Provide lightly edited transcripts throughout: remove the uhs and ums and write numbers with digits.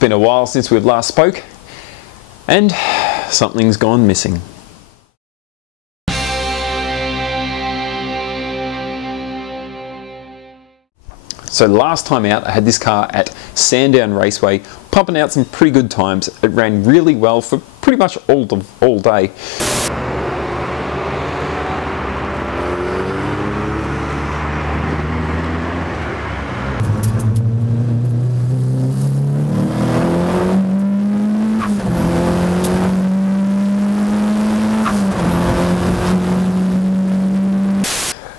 been a while since we've last spoke, and something's gone missing. So last time out, I had this car at Sandown Raceway, pumping out some pretty good times. It ran really well for pretty much all day.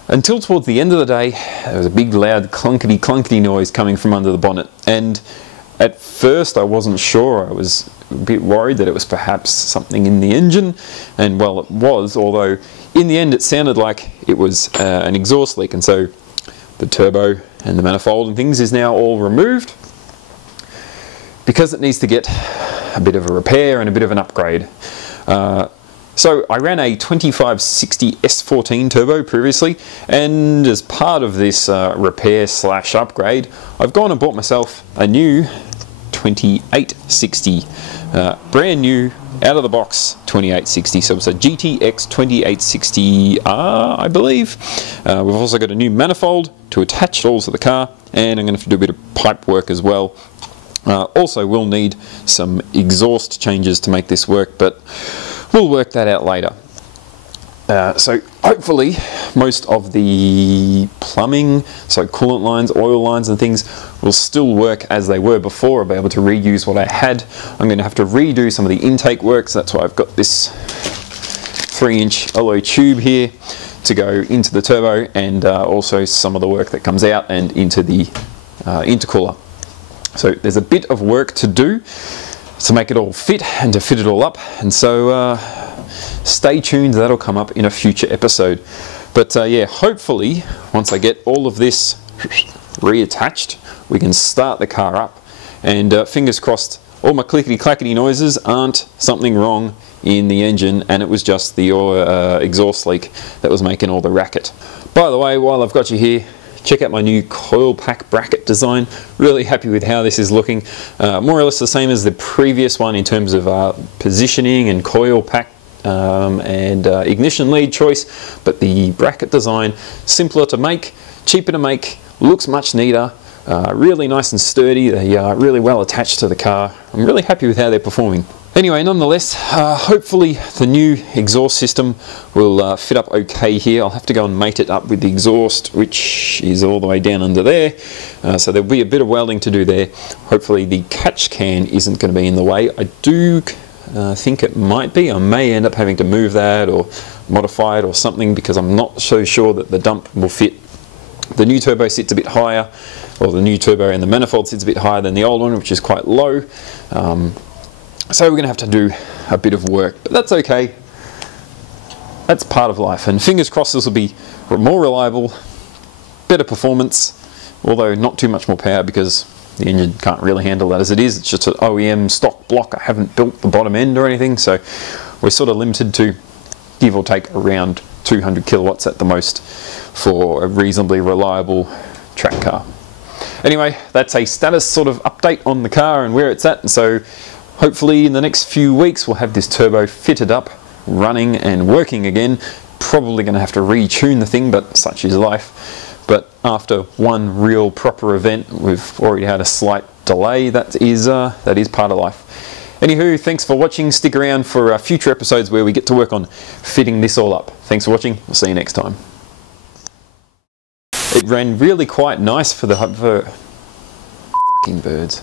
Until towards the end of the day, there was a big loud clunkety noise coming from under the bonnet, and at first I wasn't sure. I was a bit worried that it was perhaps something in the engine, and well, it was, although in the end it sounded like it was an exhaust leak, and so the turbo and the manifold and things is now all removed because it needs to get a bit of a repair and a bit of an upgrade. So I ran a 2560 S14 turbo previously, and as part of this repair slash upgrade, I've gone and bought myself a new 2860, brand new, out of the box 2860. So it's a GTX 2860R, I believe. We've also got a new manifold to attach all to the car, and I'm going to have to do a bit of pipe work as well. Also, we'll need some exhaust changes to make this work, but we'll work that out later. So hopefully most of the plumbing, so coolant lines, oil lines and things, will still work as they were before. I'll be able to reuse what I had. I'm going to have to redo some of the intake work, so that's why I've got this 3-inch alloy tube here to go into the turbo, and also some of the work that comes out and into the intercooler. So there's a bit of work to do to make it all fit and to fit it all up, and so stay tuned, that'll come up in a future episode. But yeah, hopefully once I get all of this reattached, we can start the car up, and fingers crossed all my clickety clackety noises aren't something wrong in the engine and it was just the exhaust leak that was making all the racket. By the way, while I've got you here, check out my new coil pack bracket design. Really happy with how this is looking. More or less the same as the previous one in terms of positioning and coil pack and ignition lead choice, but the bracket design, simpler to make, cheaper to make, looks much neater, really nice and sturdy. They are really well attached to the car. I'm really happy with how they're performing. Anyway, nonetheless, hopefully the new exhaust system will fit up okay here. I'll have to go and mate it up with the exhaust, which is all the way down under there. So there'll be a bit of welding to do there. Hopefully the catch can isn't going to be in the way. I do think it might be. I may end up having to move that or modify it or something, because I'm not so sure that the dump will fit. The new turbo sits a bit higher, or the new turbo and the manifold sits a bit higher than the old one, which is quite low. So we're going to have to do a bit of work, but that's okay. That's part of life, and fingers crossed this will be more reliable, better performance, although not too much more power because the engine can't really handle that as it is. It's just an OEM stock block. I haven't built the bottom end or anything, so we're sort of limited to give or take around 200 kilowatts at the most for a reasonably reliable track car. Anyway, that's a status sort of update on the car and where it's at, and so hopefully in the next few weeks we'll have this turbo fitted up, running and working again. Probably going to have to retune the thing, but such is life. But after one real proper event, we've already had a slight delay. That is part of life. Anywho, thanks for watching. Stick around for future episodes where we get to work on fitting this all up. Thanks for watching. We'll see you next time. It ran really quite nice for fucking birds.